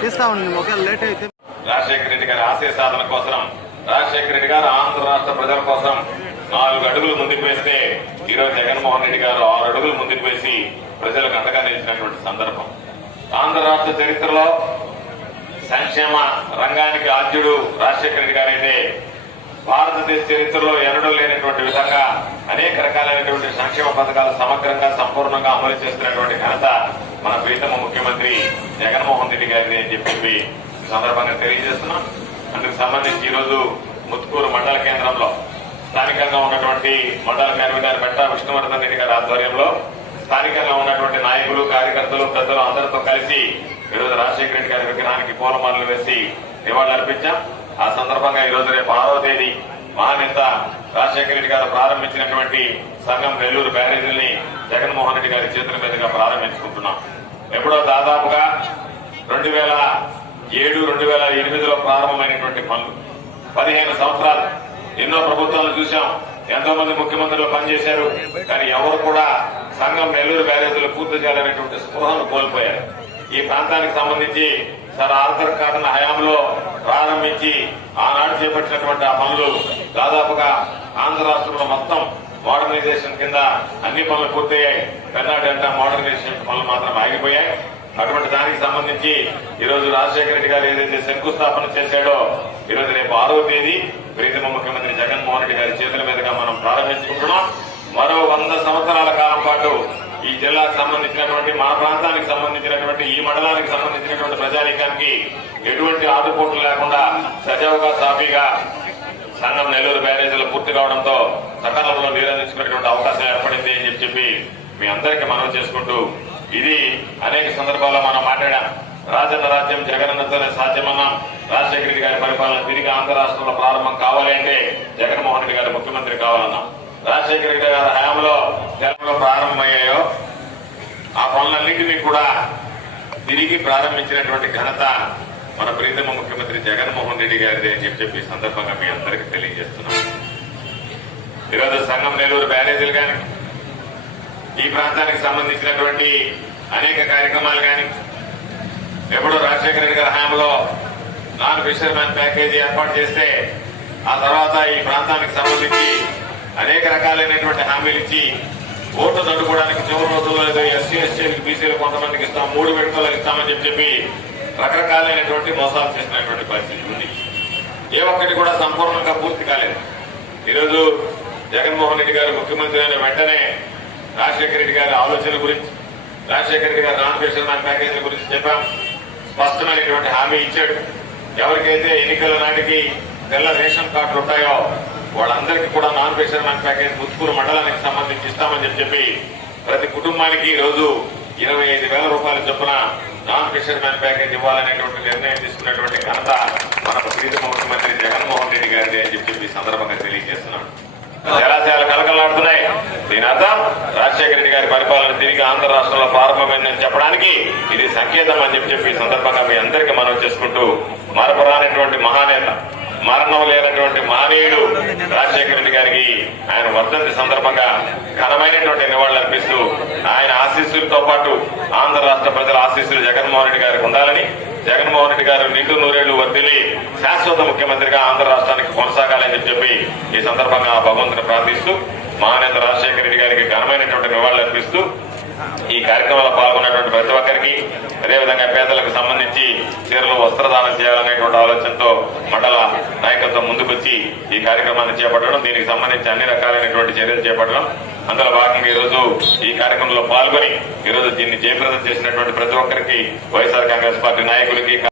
తీస్తా ఉండండి ఒకవేళ లేట్ అయితే. రాజశేఖర రెడ్డి గారి ఆశయ సాధన కోసం రాజశేఖర రెడ్డి గారు ఆంధ్ర రాష్ట్ర ప్రజల కోసం నాలుగు అడుగులు ముందుకు వేస్తే ఈరోజు జగన్మోహన్ రెడ్డి గారు ఆరు అడుగులు ముందుకు వేసి ప్రజలకు అండగా నిలిచినటువంటి సందర్భం. ఆంధ్ర రాష్ట్ర చరిత్రలో సంక్షేమ రంగానికి ఆద్యుడు రాజశేఖర రెడ్డి గారైతే భారతదేశ చరిత్రలో ఎన్నడూ లేనటువంటి విధంగా అనేక రకాలైనటువంటి సంక్షేమ పథకాలు సమగ్రంగా సంపూర్ణంగా అమలు చేస్తున్నటువంటి ఘనత మన ప్రీతమ ముఖ్యమంత్రి జగన్మోహన్ రెడ్డి గారిని అని చెప్పి సందర్భంగా తెలియజేస్తున్నాం. అందుకు సంబంధించి ఈ రోజు ముత్తుకూరు మండల కేంద్రంలో స్థానికంగా ఉన్నటువంటి మండల కన్వీనర్ మెట్ట విష్ణువర్ధన్ రెడ్డి గారి ఆధ్వర్యంలో స్థానికంగా ఉన్నటువంటి నాయకులు కార్యకర్తలు పెద్దలు అందరితో కలిసి ఈరోజు రాజశేఖర రెడ్డి గారి విగ్రహానికి పూలమాలలు వేసి నివాళులర్పించాం ఆ సందర్భంగా ఈ రోజు రేపు ఆరవ తేదీ మహానేత రాజశేఖర రెడ్డి గారు ప్రారంభించినటువంటి సంఘం నెల్లూరు బ్యారేజీని జగన్మోహన్ రెడ్డి గారి చేతుల మీదుగా ప్రారంభించుకుంటున్నాం. ఎప్పుడో దాదాపుగా రెండు వేల ఏడు రెండు వేల ఎనిమిదిలో ప్రారంభమైనటువంటి పనులు. పదిహేను సంవత్సరాలు ఎన్నో ప్రభుత్వాలు చూశాం. ఎంతో మంది ముఖ్యమంత్రులు పనిచేశారు. కానీ ఎవరు కూడా సంఘం నెల్లూరు బ్యారేజీలు పూర్తి చేయాలనేటువంటి స్పృహను కోల్పోయారు. ఈ ప్రాంతానికి సంబంధించి సర్ ఆర్థర్ కాటన్ హయాంలో ప్రారంభించి ఆనాడు చేపట్టినటువంటి ఆ పనులు దాదాపుగా ఆంధ్ర రాష్ట్రంలో మొత్తం మోడర్నైజేషన్ కింద అన్ని పనులు పూర్తయ్యాయి. పెన్నా డెల్టా మోడర్నైజేషన్ పనులు మాత్రం ఆగిపోయాయి. అటువంటి దానికి సంబంధించి ఈరోజు రాజశేఖర రెడ్డి గారు ఏదైతే శంకుస్థాపన చేశాడో ఈ రోజు రేపు ఆరో తేదీ ప్రీతమ ముఖ్యమంత్రి జగన్మోహన్ రెడ్డి గారి చేతుల మీదుగా మనం ప్రారంభించుకుంటున్నాం. మరో వంద సంవత్సరాల కాలం పాటు ఈ జిల్లాకు సంబంధించినటువంటి మా ప్రాంతానికి సంబంధించినటువంటి ఈ మండలానికి సంబంధించినటువంటి ప్రజానీకానికి ఎటువంటి ఆటుపోట్లు లేకుండా సజావుగా సాఫీగా సంఘం నెల్లూరు బ్యారేజీలు పూర్తి కావడంతో సకాలంలో నీరందించుకునేటువంటి అవకాశం ఏర్పడింది అని చెప్పి చెప్పి మీ అందరికీ మనం చేసుకుంటూ ఇది అనేక సందర్భాల్లో మనం మాట్లాడాం. రాజన్న రాజ్యం జగనన్నతోనే సాధ్యమన్న రాజశేఖర రెడ్డి గారి పరిపాలన తిరిగి ఆంధ్ర రాష్ట్రంలో ప్రారంభం కావాలి అంటే జగన్మోహన్ రెడ్డి గారి ముఖ్యమంత్రి కావాలన్నా. రాజశేఖర రెడ్డి గారి హయాంలో జగన్లో ప్రారంభమయ్యాయో ఆ పనులన్నింటినీ కూడా తిరిగి ప్రారంభించినటువంటి ఘనత మన ప్రీతమ ముఖ్యమంత్రి జగన్మోహన్ రెడ్డి గారిది అని చెప్పి చెప్పి సందర్భంగా మీ అందరికీ తెలియజేస్తున్నాం. ఈరోజు సంఘం నెల్లూరు బ్యారేజీలు కానీ ఈ ప్రాంతానికి సంబంధించినటువంటి అనేక కార్యక్రమాలు కానీ ఎప్పుడో రాజశేఖర రెడ్డి గారి హామీలో నాన్ ఫిషర్మెన్ ప్యాకేజీ ఏర్పాటు చేస్తే ఆ తర్వాత ఈ ప్రాంతానికి సంబంధించి అనేక రకాలైనటువంటి హామీలు ఇచ్చి ఓట్లు తట్టుకోవడానికి చివరి రోజుల్లో ఏదో ఎస్సీ ఎస్టీలకు బీసీలు కొంతమందికి ఇస్తాం మూడు విడతలకు ఇస్తామని చెప్పి చెప్పి రకరకాలైనటువంటి మోసాలు చేసినటువంటి పరిస్థితి ఉంది. ఏ ఒక్కటి కూడా సంపూర్ణంగా పూర్తి కాలేదు. ఈరోజు జగన్మోహన్ రెడ్డి గారు ముఖ్యమంత్రి అయిన వెంటనే రాజశేఖర రెడ్డి గారి ఆలోచన గురించి రాజశేఖర రెడ్డి గారి నాన్ ఫిషర్మెన్ ప్యాకేజీల గురించి చెప్పాం. స్పష్టమైనటువంటి హామీ ఇచ్చాడు. ఎవరికైతే ఎన్నికల నాటికి తెల్ల రేషన్ కార్డులు ఉంటాయో వాళ్ళందరికీ కూడా నాన్ ఫిషర్మెన్ ప్యాకేజ్ ముత్తుకూరు మండలానికి సంబంధించి ఇస్తామని చెప్పి చెప్పి ప్రతి కుటుంబానికి ఈ రోజు ఇరవై ఐదు వేల రూపాయల చొప్పున నాన్ ఫిషర్మెన్ ప్యాకేజ్ ఇవ్వాలనేటువంటి నిర్ణయం తీసుకున్నటువంటి ఘనత మన ప్రీతమ ముఖ్యమంత్రి జగన్మోహన్ రెడ్డి గారిది అని చెప్పి చెప్పి సందర్భంగా తెలియజేస్తున్నాం. జలాశయాలు కలకలాడుతున్నాయి దీని అర్థం గారి పరిపాలన తిరిగి ఆంధ్ర రాష్ట్రంలో ప్రారంభమైందని చెప్పడానికి ఇది సంకేతం అని చెప్పి చెప్పి సందర్భంగా మీ అందరికీ మనం చేసుకుంటూ మరపురానటువంటి మహానేత మరణం లేనటువంటి మహనీయుడు రాజశేఖర రెడ్డి గారికి ఆయన వర్ధంతి సందర్భంగా ఘనమైనటువంటి నివాళులు అర్పిస్తూ ఆయన ఆశీస్సులతో పాటు ఆంధ్ర రాష్ట్ర ప్రజల ఆశీస్సులు జగన్మోహన్ రెడ్డి గారికి ఉండాలని జగన్మోహన్ రెడ్డి గారు నిండు నూరేళ్ళు వర్దిలి శాశ్వత ముఖ్యమంత్రిగా ఆంధ్ర ఈ సందర్భంగా భగవంతుని ప్రార్థిస్తూ మహానేత రాజశేఖర రెడ్డి గారికి ఘనమైనటువంటి నివాళులు అర్పిస్తూ ఈ కార్యక్రమంలో పాల్గొన్నటువంటి ప్రతి ఒక్కరికి అదేవిధంగా పేదలకు సంబంధించి చీరలు వస్త్రదానం చేయాలనేటువంటి ఆలోచనతో మండల నాయకత్వం ముందుకొచ్చి ఈ కార్యక్రమాన్ని చేపట్టడం దీనికి సంబంధించి అన్ని రకాలైనటువంటి చర్యలు చేపట్టడం. అందులో భాగంగా ఈ రోజు ఈ కార్యక్రమంలో పాల్గొని ఈ రోజు దీన్ని జయప్రదం చేసినటువంటి ప్రతి ఒక్కరికి వైఎస్ఆర్ కాంగ్రెస్ పార్టీ నాయకులకి